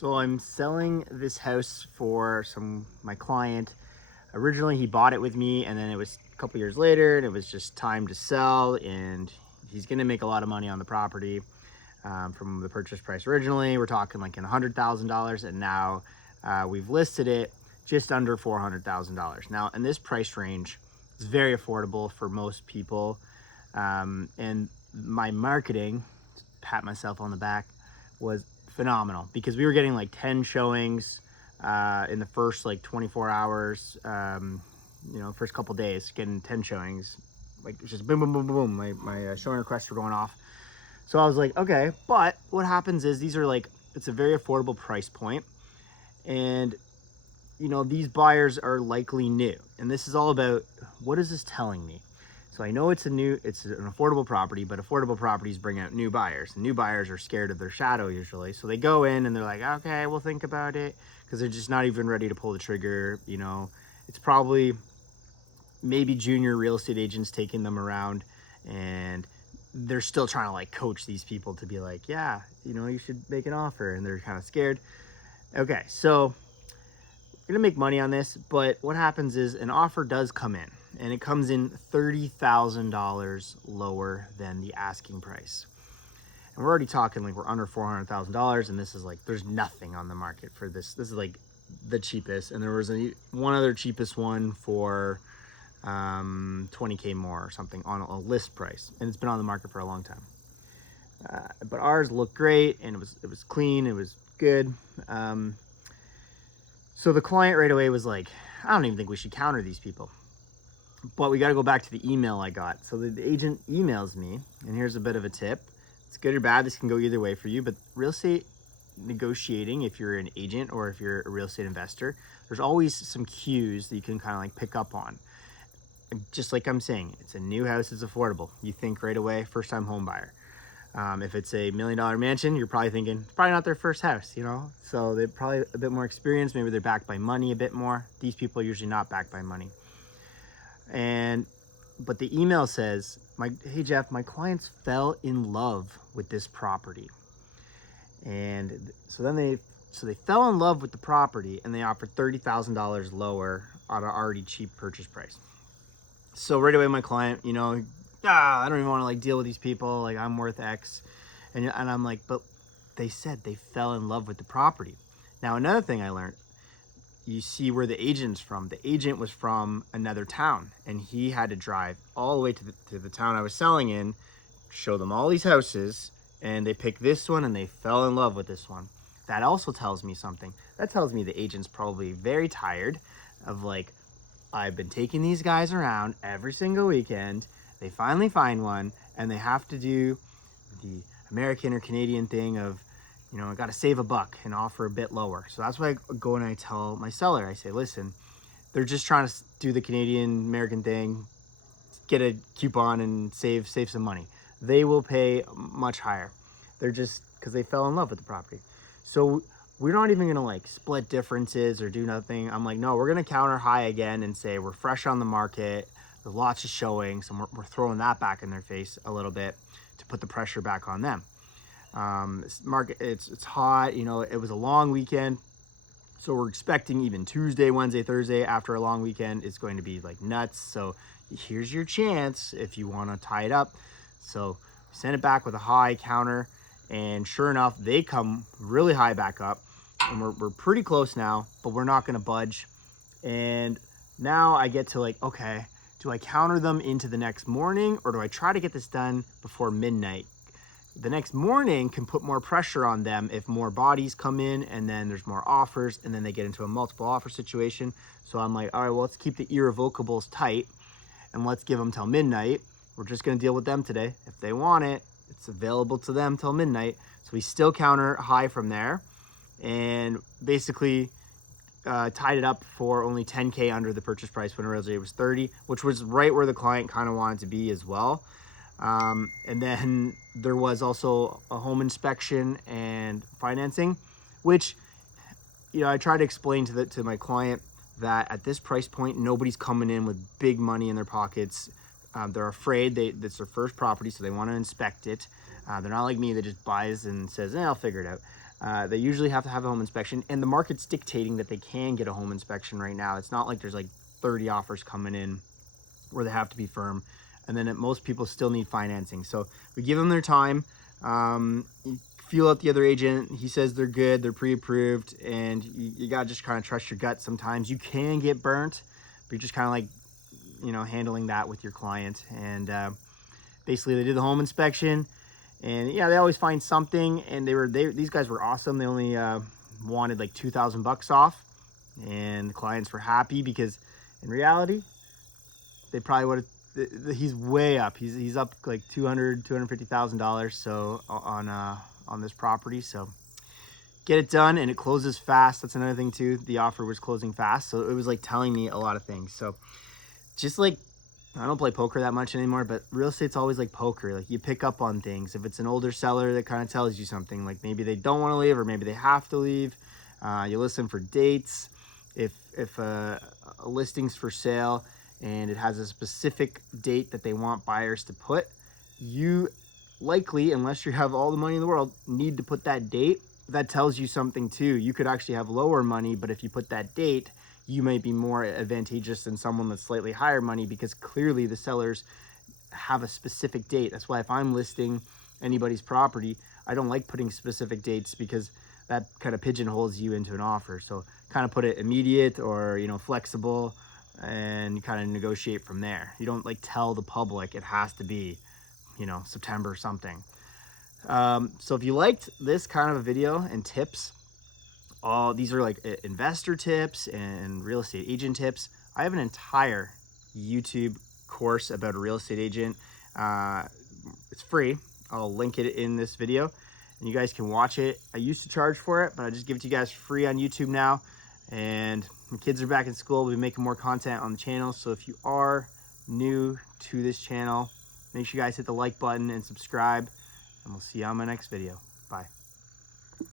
So I'm selling this house for my client. Originally, he bought it with me, and then it was a couple years later, and it was just time to sell. And he's going to make a lot of money on the property from the purchase price. Originally, we're talking like in $100,000, and now we've listed it just under $400,000. Now, in this price range, it's very affordable for most people. And my marketing, pat myself on the back, was phenomenal because we were getting like 10 showings in the first like 24 hours, first couple days, getting 10 showings. Like it's just boom, boom, boom, boom, boom. My showing requests were going off. So I was like, okay, but what happens is these are like, it's a very affordable price point, and these buyers are likely new. And this is all about, what is this telling me? So I know it's an affordable property, but affordable properties bring out new buyers. And new buyers are scared of their shadow usually. So they go in and they're like, okay, we'll think about it, because they're just not even ready to pull the trigger. It's probably maybe junior real estate agents taking them around, and they're still trying to like coach these people to be like, yeah, you should make an offer. And they're kind of scared. Okay, so we're gonna make money on this, but what happens is an offer does come in, and it comes in $30,000 lower than the asking price. And we're already talking like we're under $400,000, and this is like, there's nothing on the market for this. This is like the cheapest, and there was one other cheapest one for 20K more or something on a list price, and it's been on the market for a long time. But ours looked great, and it was clean, it was good. So the client right away was like, I don't even think we should counter these people. But we got to go back to the email I got. So the agent emails me, and here's a bit of a tip. It's good or bad. This can go either way for you. But real estate negotiating, if you're an agent or if you're a real estate investor, there's always some cues that you can kind of like pick up on. Just like I'm saying, it's a new house, it's affordable. You think right away, first time home buyer. If it's a $1 million mansion, you're probably thinking it's probably not their first house, so they're probably a bit more experienced. Maybe they're backed by money a bit more. These people are usually not backed by money. But the email says, hey Jeff, my clients fell in love with this property. And so they fell in love with the property, and they offered $30,000 lower on an already cheap purchase price. So right away, my client, I don't even want to like deal with these people. Like, I'm worth X. And I'm like, but they said they fell in love with the property. Now, another thing I learned, you see where the agent's from. The agent was from another town, and he had to drive all the way to the town I was selling in, show them all these houses, and they picked this one and they fell in love with this one. That also tells me something. That tells me the agent's probably very tired of like, I've been taking these guys around every single weekend. They finally find one, and they have to do the American or Canadian thing of, I got to save a buck and offer a bit lower. So that's why I go and I tell my seller, I say, listen, they're just trying to do the Canadian American thing, get a coupon and save some money. They will pay much higher. They're just, because they fell in love with the property. So we're not even gonna like split differences or do nothing. I'm like, no, we're gonna counter high again and say we're fresh on the market. There's lots of showings, and we're throwing that back in their face a little bit to put the pressure back on them. Market, it's hot. It was a long weekend, so we're expecting even Tuesday, Wednesday, Thursday after a long weekend is going to be like nuts. So here's your chance if you want to tie it up. So send it back with a high counter, and sure enough, they come really high back up, and we're pretty close now, but we're not going to budge. And now I get to like, okay, do I counter them into the next morning, or do I try to get this done before midnight? The next morning can put more pressure on them if more bodies come in, and then there's more offers, and then they get into a multiple offer situation. So I'm like, all right, well, let's keep the irrevocables tight, and let's give them till midnight. We're just going to deal with them today. If they want it, it's available to them till midnight. So we still counter high from there, and basically tied it up for only 10K under the purchase price when originally it was 30, which was right where the client kind of wanted to be as well. And then there was also a home inspection and financing, which, I try to explain to my client that at this price point, nobody's coming in with big money in their pockets. They're afraid that's their first property, so they want to inspect it. They're not like me that just buys and says, I'll figure it out. They usually have to have a home inspection, and the market's dictating that they can get a home inspection right now. It's not like there's like 30 offers coming in where they have to be firm. And then most people still need financing. So we give them their time. You feel out the other agent. He says they're good, they're pre-approved, and you gotta just kind of trust your gut. Sometimes you can get burnt, but you're just kind of like, you know, handling that with your client. And basically they did the home inspection, and yeah, they always find something. And these guys were awesome. They only wanted like $2,000 off, and the clients were happy because in reality, they probably would have. He's way up. He's up like $250,000 so on this property. So get it done, and it closes fast. That's another thing too. The offer was closing fast, so it was like telling me a lot of things. So just like, I don't play poker that much anymore, but real estate's always like poker. Like you pick up on things. If it's an older seller, that kind of tells you something. Like maybe they don't want to leave, or maybe they have to leave. You listen for dates. If a listing's for sale and it has a specific date that they want buyers to put, you likely, unless you have all the money in the world, need to put that date. That tells you something too. You could actually have lower money, but if you put that date, you might be more advantageous than someone that's slightly higher money, because clearly the sellers have a specific date. That's why if I'm listing anybody's property, I don't like putting specific dates, because that kind of pigeonholes you into an offer. So kind of put it immediate, or, you know, flexible, and kind of negotiate from there. You don't like tell the public it has to be, you know, September something. So if you liked this kind of a video and tips, these are like investor tips and real estate agent tips. I have an entire YouTube course about a real estate agent. It's free. I'll link it in this video, and you guys can watch it. I used to charge for it, but I just give it to you guys free on YouTube now. And my kids are back in school. We'll be making more content on the channel. So if you are new to this channel, make sure you guys hit the like button and subscribe, and we'll see you on my next video. Bye.